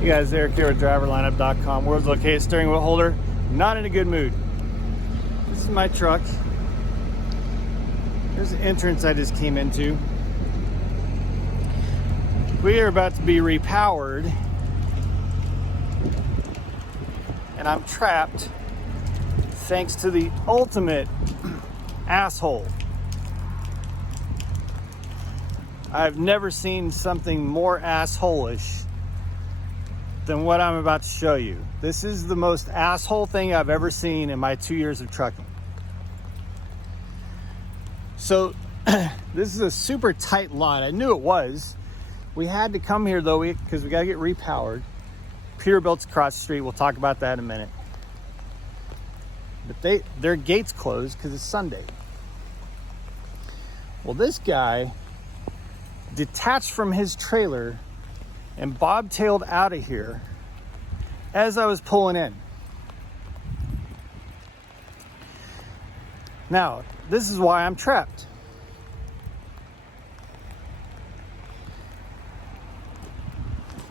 Hey guys, Eric here with driverlineup.com. World's located steering wheel holder. Not in a good mood. This is my truck. There's the entrance I just came into. We are about to be repowered. And I'm trapped thanks to the ultimate asshole. I've never seen something more asshole-ish than what I'm about to show you. This is the most asshole thing I've ever seen in my 2 years of trucking. So this is a super tight lot. I knew it was. We had to come here though because we got to get repowered. Peterbilt's across the street. We'll talk about that in a minute. But their gate's closed because it's Sunday. Well, this guy detached from his trailer and bobtailed out of here as I was pulling in. Now, this is why I'm trapped.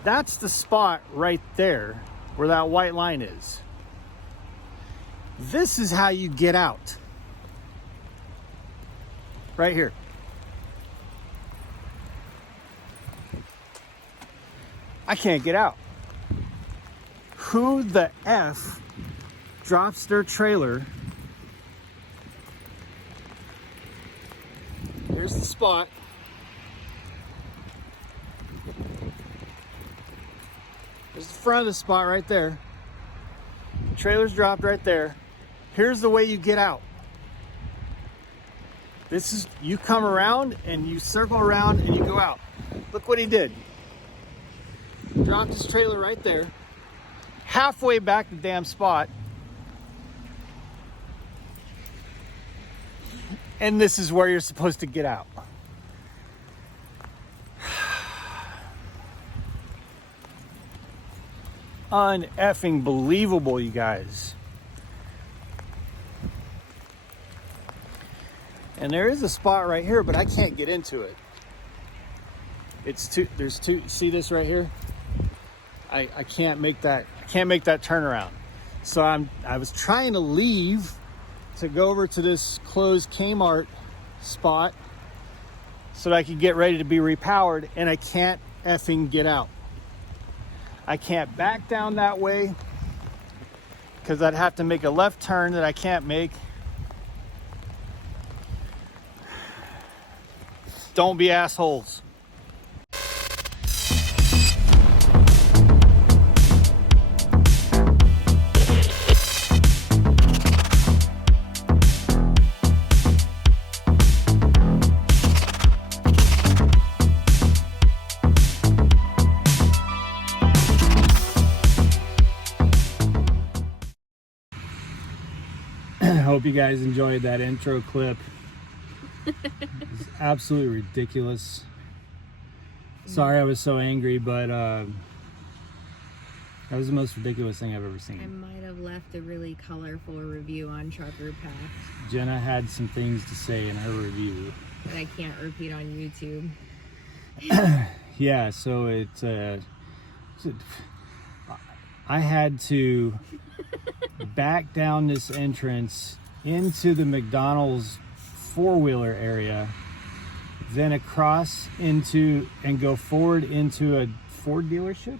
That's the spot right there where that white line is. This is how you get out. Right here. I can't get out. Who the F drops their trailer? Here's the spot. There's the front of the spot right there. Trailer's dropped right there. Here's the way you get out. This is, you come around and you circle around and you go out. Look what he did. Dropped his trailer right there, halfway back to the damn spot. And this is where you're supposed to get out. Un-effing believable, you guys. And there is a spot right here, but I can't get into it. There's two, see this right here? I can't make that turnaround. So I was trying to leave to go over to this closed Kmart spot so that I could get ready to be repowered, and I can't effing get out. I can't back down that way because I'd have to make a left turn that I can't make. Don't be assholes. I hope you guys enjoyed that intro clip. It's absolutely ridiculous. Sorry I was so angry, but that was the most ridiculous thing I've ever seen. I might have left a really colorful review on Trucker Path. Jenna had some things to say in her review that I can't repeat on YouTube. Yeah, so I had to back down this entrance into the McDonald's four-wheeler area, then across into and go forward into a Ford dealership,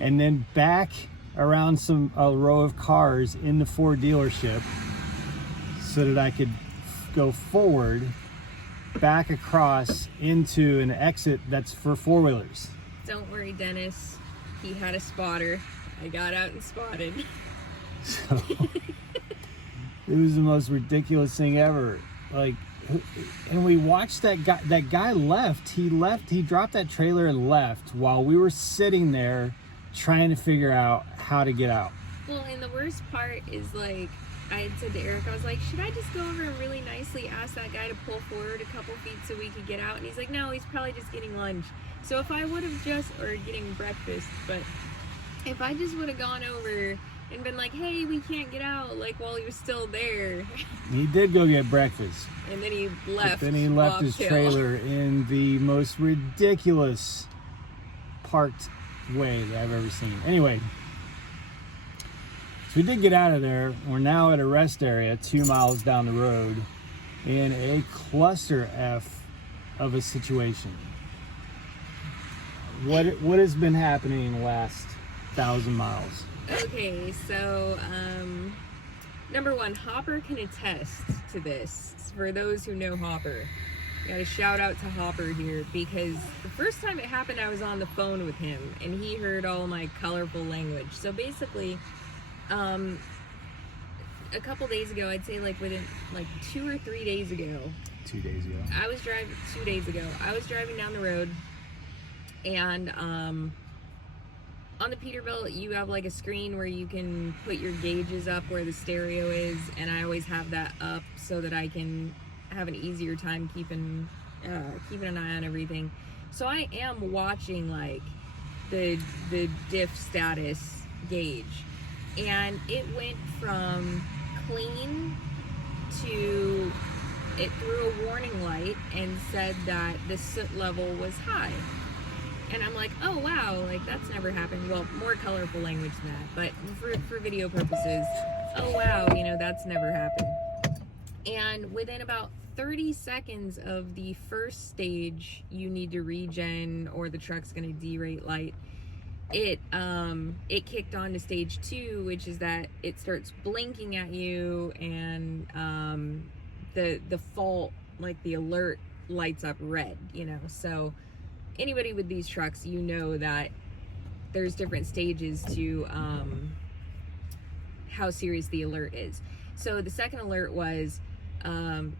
and then back around a row of cars in the Ford dealership so that I could go forward, back across into an exit that's for four-wheelers. Don't worry, Dennis. He had a spotter. I got out and spotted. So it was the most ridiculous thing ever. Like, and we watched that guy. That guy left. He dropped that trailer and left while we were sitting there trying to figure out how to get out. Well, and the worst part is, like, I had said to Eric, I was like, should I just go over and really nicely ask that guy to pull forward a couple feet so we could get out? And he's like, no, he's probably just getting lunch. So if I would have or getting breakfast, but if I just would have gone over and been like, hey, we can't get out, like, while he was still there. He did go get breakfast. And then he left. But then he left his trailer in the most ridiculous parked way that I've ever seen. Anyway, so we did get out of there. We're now at a rest area 2 miles down the road in a cluster F of a situation. What has been happening in the last 1,000 miles? Okay, so number one, Hopper can attest to this. For those who know Hopper, got a shout out to Hopper here, because the first time it happened, I was on the phone with him and he heard all my colorful language. So basically, a couple days ago, I'd say like within like 2 or 3 days ago. 2 days ago. 2 days ago, I was driving down the road, and on the Peterbilt, you have like a screen where you can put your gauges up where the stereo is, and I always have that up so that I can have an easier time keeping an eye on everything. So I am watching like the diff status gauge, and it went from clean to it threw a warning light and said that the soot level was high. And I'm like, oh wow, like that's never happened. Well, more colorful language than that, but for video purposes, oh wow, you know, that's never happened. And within about 30 seconds of the first stage, you need to regen or the truck's gonna derate light. It kicked on to stage 2, which is that it starts blinking at you, and the fault, like the alert, lights up red, you know. So anybody with these trucks, you know that there's different stages to how serious the alert is. So the second alert was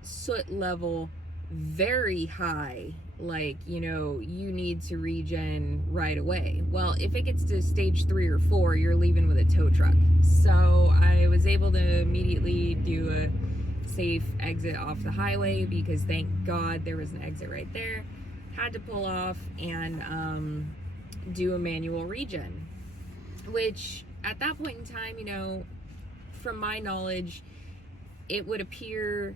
soot level very high, like, you know, you need to regen right away. Well, if it gets to stage 3 or 4, you're leaving with a tow truck. So I was able to immediately do a safe exit off the highway, because thank God there was an exit right there. Had to pull off and do a manual regen, which at that point in time, you know, from my knowledge, it would appear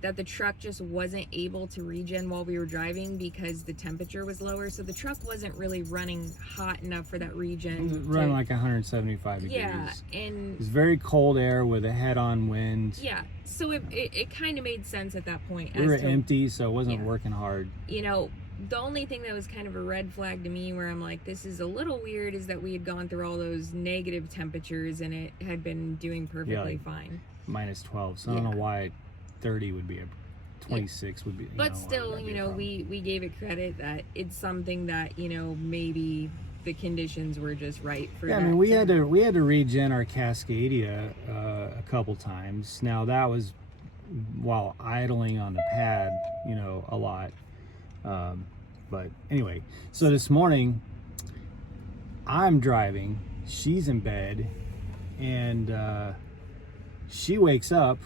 that the truck just wasn't able to regen while we were driving because the temperature was lower. So the truck wasn't really running hot enough for that regen. It was running like 175 degrees. Yeah, and it was very cold air with a head-on wind. Yeah, so it kind of made sense at that point. We were empty, so it wasn't working hard. You know, the only thing that was kind of a red flag to me, where I'm like, this is a little weird, is that we had gone through all those negative temperatures and it had been doing perfectly fine. Minus 12, so I don't know why 30 would be 26 would be, but still, you know, we gave it credit that it's something that, you know, maybe the conditions were just right for that. I mean, we had to regen our Cascadia a couple times. Now that was while idling on the pad, you know, a lot. But anyway, so this morning I'm driving, she's in bed, and she wakes up.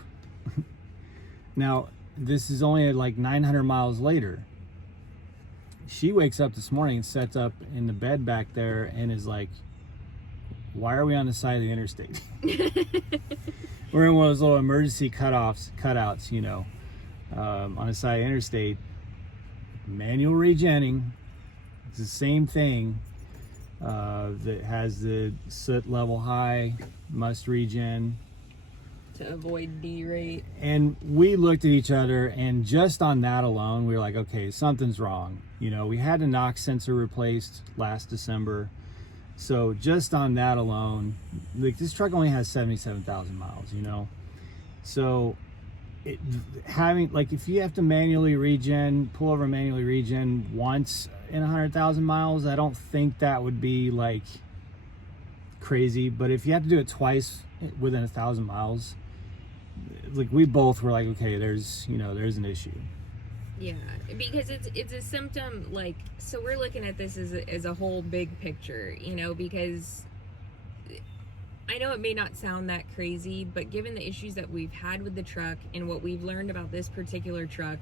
Now, this is only like 900 miles later. She wakes up this morning and sets up in the bed back there and is like, why are we on the side of the interstate? We're in one of those little emergency cutouts, you know, on the side of the interstate. Manual regenning. It's the same thing that has the soot level high, must regen. To avoid derate. And we looked at each other, and just on that alone, we were like, okay, something's wrong. You know, we had a NOx sensor replaced last December. So just on that alone, like, this truck only has 77,000 miles, you know? So having, like, if you have to manually regen, pull over manually regen once in 100,000 miles, I don't think that would be like crazy. But if you have to do it twice within 1,000 miles, like, we both were like, okay, there's an issue. Yeah, because it's a symptom, like, so we're looking at this as a whole big picture, you know, because I know it may not sound that crazy, but given the issues that we've had with the truck and what we've learned about this particular truck,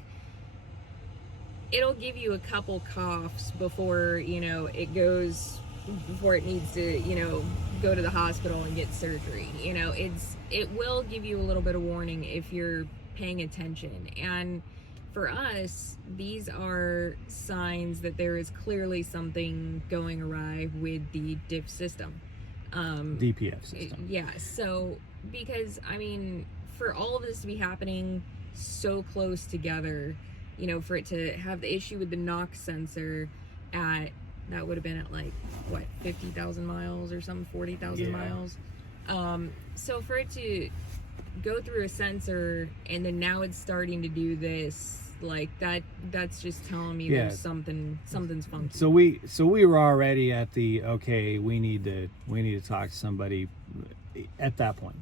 it'll give you a couple coughs before, you know, before it needs to, you know, go to the hospital and get surgery. You know, it will give you a little bit of warning if you're paying attention. And for us, these are signs that there is clearly something going awry with the diff system. DPF system. Yeah, so, because, I mean, for all of this to be happening so close together, you know, for it to have the issue with the NOx sensor at, that would have been at like, what, 50,000 miles or something, 40,000 miles. So for it to go through a sensor and then now it's starting to do this, like that's just telling me there's something's funky. So we were already at the, okay, we need to talk to somebody at that point.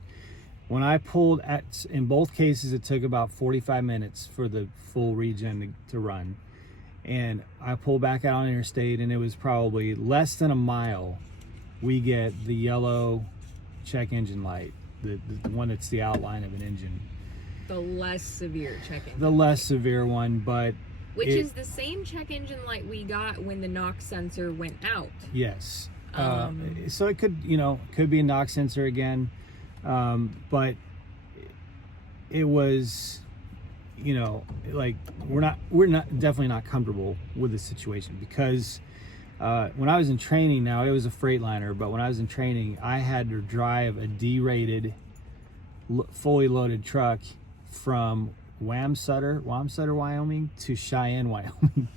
When I pulled in both cases, it took about 45 minutes for the full regen to run. And I pulled back out on interstate, and it was probably less than a mile. We get the yellow check engine light, the one that's the outline of an engine. The less severe check engine. The less severe one, but which is the same check engine light we got when the NOx sensor went out. Yes. So it could be a NOx sensor again, but it was, like we're definitely not comfortable with the situation, because when I was in training, now it was a Freightliner, but when I was in training, I had to drive a D-rated, fully loaded truck from Wamsutter, Wyoming to Cheyenne, Wyoming,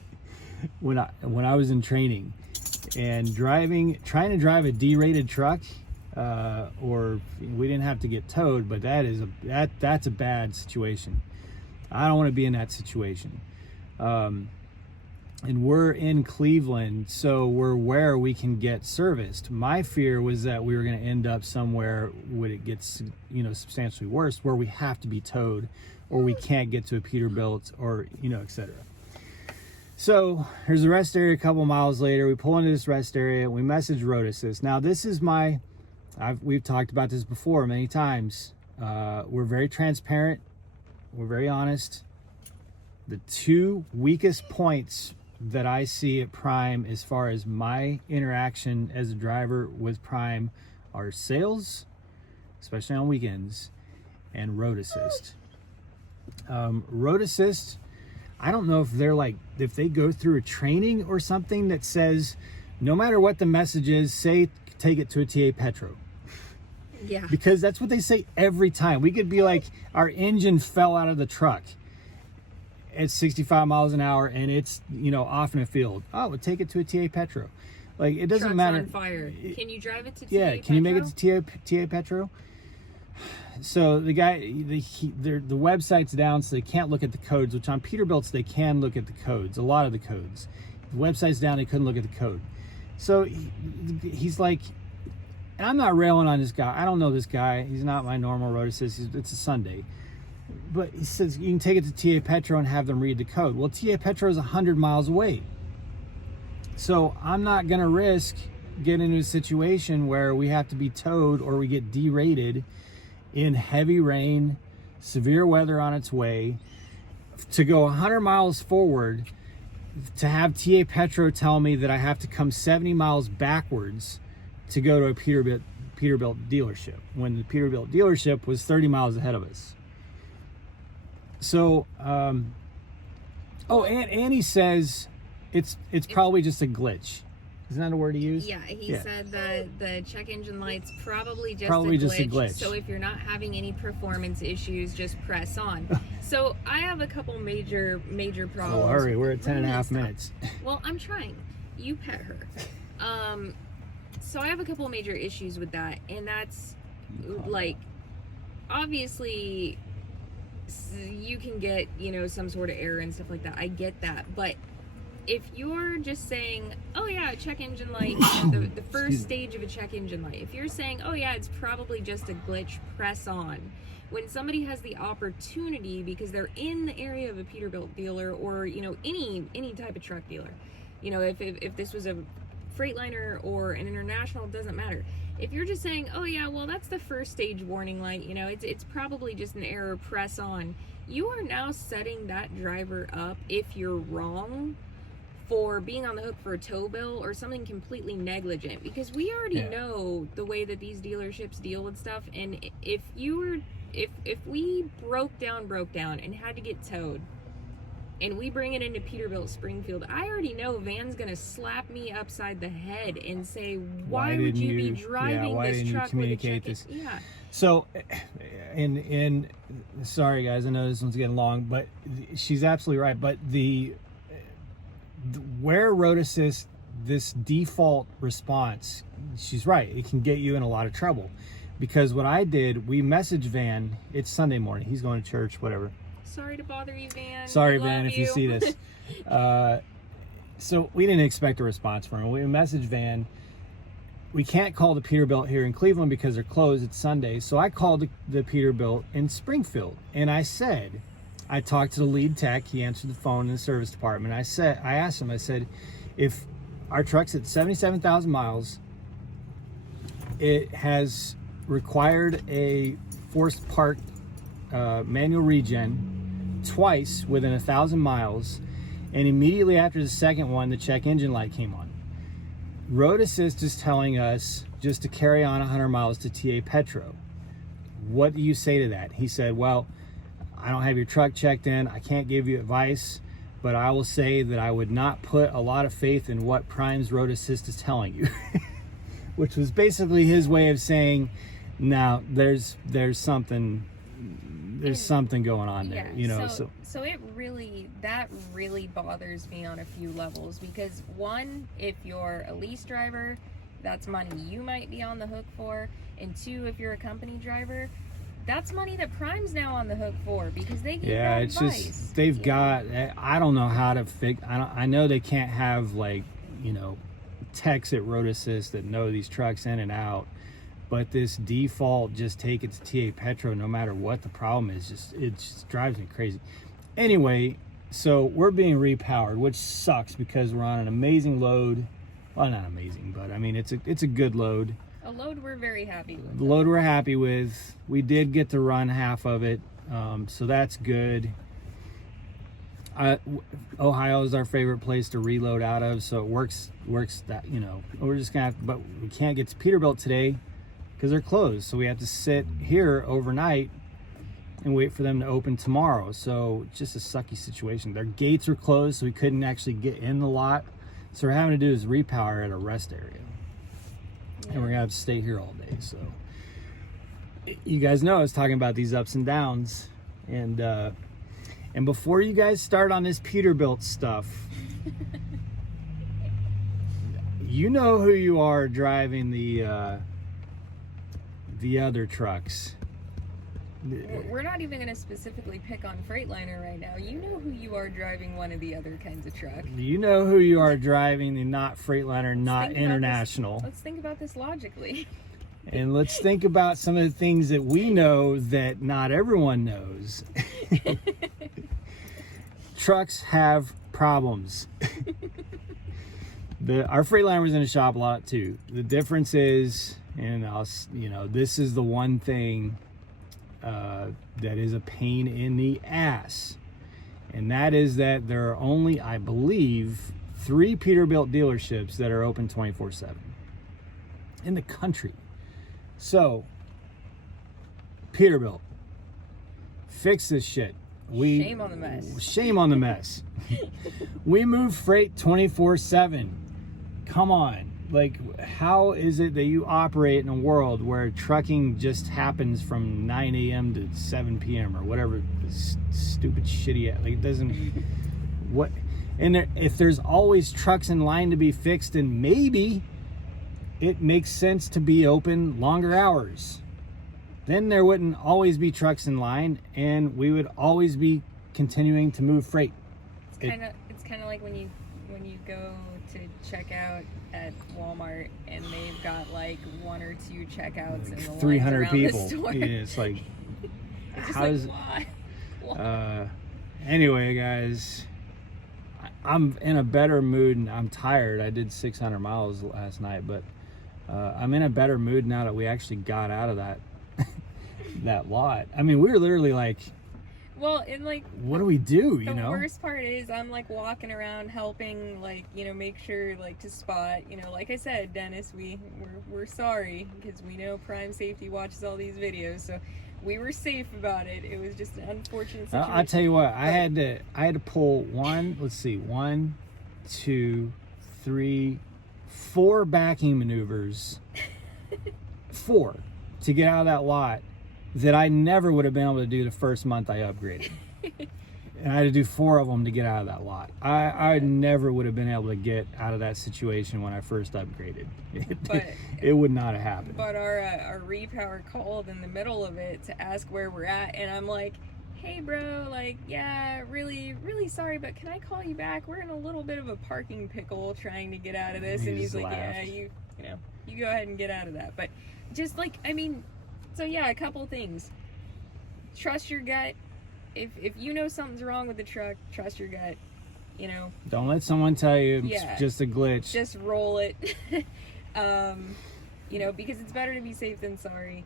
when I was in training, and trying to drive a D-rated truck, or we didn't have to get towed, but that's a bad situation. I don't want to be in that situation. And we're in Cleveland, so we're where we can get serviced. My fear was that we were going to end up somewhere when it gets, substantially worse, where we have to be towed, or we can't get to a Peterbilt, or, etc. So there's a rest area a couple miles later. We pull into this rest area. We message Road Assist. Now, this is we've talked about this before many times. We're very transparent. We're very honest. The two weakest points that I see at Prime, as far as my interaction as a driver with Prime, are sales, especially on weekends, and Road Assist. Road Assist, I don't know if they go through a training or something that says, no matter what the message is, take it to a TA Petro. Yeah. Because that's what they say every time. We could be like, our engine fell out of the truck at 65 miles an hour, and it's, off in a field. Oh, we'll take it to a TA Petro. Like, it doesn't Truck's matter. on fire. Can you drive it to TA Petro? Can you make it to TA Petro? So the guy, the website's down, so they can't look at the codes, which on Peterbilts, they can look at the codes, a lot of the codes. The website's down, they couldn't look at the code. So he's like, and I'm not railing on this guy. I don't know this guy. He's not my normal Road Assist. It's a Sunday. But he says you can take it to TA Petro and have them read the code. Well, TA Petro is 100 miles away. So I'm not going to risk getting into a situation where we have to be towed or we get derated in heavy rain, severe weather on its way, to go 100 miles forward, to have TA Petro tell me that I have to come 70 miles backwards to go to a Peterbilt dealership, when the Peterbilt dealership was 30 miles ahead of us. So, and he says it's probably just a glitch. Isn't that a word he used? Yeah, he said that the check engine light's probably just a glitch. So if you're not having any performance issues, just press on. So I have a couple major problems. Oh, hurry, we're at 10 and a half minutes. Well, I'm trying. You pet her. So I have a couple major issues with that, and that's like, obviously you can get, some sort of error and stuff like that. I get that. But if you're just saying, oh yeah, a check engine light, the first stage of a check engine light, if you're saying, oh yeah, it's probably just a glitch, press on. When somebody has the opportunity, because they're in the area of a Peterbilt dealer, or, any type of truck dealer, if this was a Freightliner or an International, it doesn't matter. If you're just saying, oh yeah, well, that's the first stage warning light, it's probably just an error, press on, you are now setting that driver up, if you're wrong, for being on the hook for a tow bill or something completely negligent, because we already know the way that these dealerships deal with stuff. And if we broke down and had to get towed, and we bring it into Peterbilt Springfield, I already know Van's gonna slap me upside the head and say, why would you be driving this truck with a check? Yeah. So, and sorry guys, I know this one's getting long, but she's absolutely right. But where road assist, this default response, she's right, it can get you in a lot of trouble. Because what I did, we messaged Van, it's Sunday morning, he's going to church, whatever. Sorry to bother you, Van. Sorry, Van, if you see this. So we didn't expect a response from him. We messaged Van. We can't call the Peterbilt here in Cleveland because they're closed. It's Sunday. So I called the Peterbilt in Springfield, and I said, I talked to the lead tech. He answered the phone in the service department. I asked him, I said, if our truck's at 77,000 miles, it has required a forced park manual regen twice within 1,000 miles, and immediately after the second one, the check engine light came on. Road Assist is telling us just to carry on 100 miles to TA Petro. What do you say to that? He said, well, I don't have your truck checked in. I can't give you advice, but I will say that I would not put a lot of faith in what Prime's Road Assist is telling you. Which was basically his way of saying, now there's something going on there, you know. So it really, that really bothers me on a few levels, because one, if you're a lease driver, that's money you might be on the hook for, and two, if you're a company driver, that's money that Prime's now on the hook for, because they give advice. Just they've got, I don't know how to fix. I know they can't have, like, you know, techs at Road Assist that know these trucks in and out. But this default, just take it to TA Petro no matter what the problem is, it just drives me crazy. Anyway, so we're being repowered, which sucks because we're on an amazing load. Well, not amazing, but I mean, it's a good load. A load we're very happy with. The load we're happy with. We did get to run half of it, so that's good. Ohio is our favorite place to reload out of, so it works that, you know, we're just gonna have, but we can't get to Peterbilt today because they're closed, so we have to sit here overnight and wait for them to open tomorrow. So it's just a sucky situation. Their gates are closed, so we couldn't actually get in the lot, so what we're having to do is repower at a rest area, and we're gonna have to stay here all day. So you guys know I was talking about these ups and downs, and before you guys start on this Peterbilt stuff, you know who you are driving the other trucks. We're not even going to specifically pick on Freightliner right now. You know who you are driving one of the other kinds of truck. You know who you are driving the not Freightliner, not International. Let's think about this logically. And let's think about some of the things that we know that not everyone knows. Trucks have problems. Our Freightliner was in the shop a lot too. The difference is, and this is the one thing that is a pain in the ass, and that is that there are only, I believe, 3 Peterbilt dealerships that are open 24/7 in the country. So, Peterbilt, fix this shit. Shame on the mess. Shame on the mess. We move freight 24/7. Come on. Like, how is it that you operate in a world where trucking just happens from 9 a.m. to 7 p.m. or whatever stupid shitty, like, it doesn't, what, and if there's always trucks in line to be fixed, then maybe it makes sense to be open longer hours. Then there wouldn't always be trucks in line, and we would always be continuing to move freight. It's kind of like when you go to check out at Walmart and they've got like 1 or 2 checkouts and the 300 people. The store. Yeah, it's like, it's how does why? Anyway, guys, I'm in a better mood and I'm tired. I did 600 miles last night, but I'm in a better mood now that we actually got out of that lot. I mean, we were literally like, well, and like, what do we do, you know? The worst part is I'm like walking around helping, like, you know, make sure, like, to spot, you know, like I said, Dennis, we're sorry, because we know Prime Safety watches all these videos, so we were safe about it. It was just an unfortunate situation. I'll tell you what, I had to pull one, 2, 3, 4 backing maneuvers, 4, to get out of that lot that I never would have been able to do the first month I upgraded. And I had to do 4 of them to get out of that lot. I never would have been able to get out of that situation when I first upgraded. It would not have happened. But our repower called in the middle of it to ask where we're at, and I'm like, hey bro, like, yeah, really sorry, but can I call you back? We're in a little bit of a parking pickle trying to get out of this. And he's like, yeah, you go ahead and get out of that. But just like, I mean, so yeah, a couple things. Trust your gut. If you know something's wrong with the truck, trust your gut. You know, don't let someone tell you it's just a glitch. Just roll it. You know, because it's better to be safe than sorry.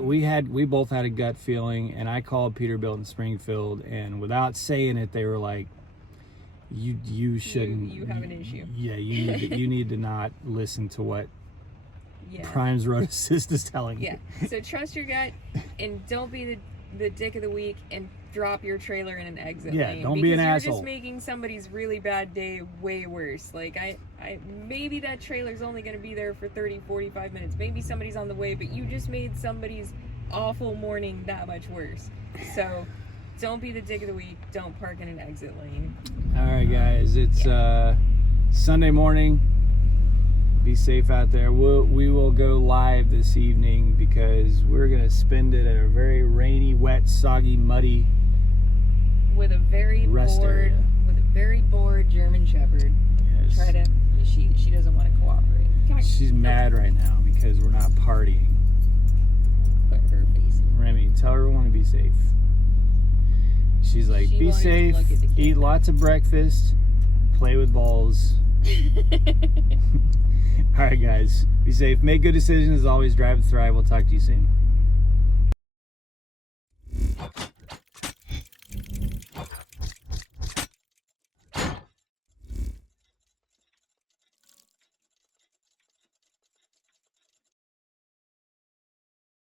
We both had a gut feeling, and I called Peterbilt in Springfield, and without saying it, they were like, "You shouldn't. You have an issue. Yeah, you need to not listen to what Prime's Road Assist is telling you." Yeah. So trust your gut, and don't be the dick of the week and drop your trailer in an exit lane. Yeah, don't be an asshole. Because you're just making somebody's really bad day way worse. Like, I maybe that trailer's only going to be there for 30, 45 minutes. Maybe somebody's on the way, but you just made somebody's awful morning that much worse. So, don't be the dick of the week. Don't park in an exit lane. All right, guys. It's Sunday morning. Be safe out there. We will go live this evening because we're going to spend it at a very rainy, wet, soggy, muddy with a very bored German Shepherd. Yes. She doesn't want to cooperate. She's mad right now because we're not partying. Put her face in. Remy, tell everyone to be safe. She's like, be safe, eat lots of breakfast, play with balls. All right, guys, be safe, make good decisions, always drive and thrive. We'll talk to you soon.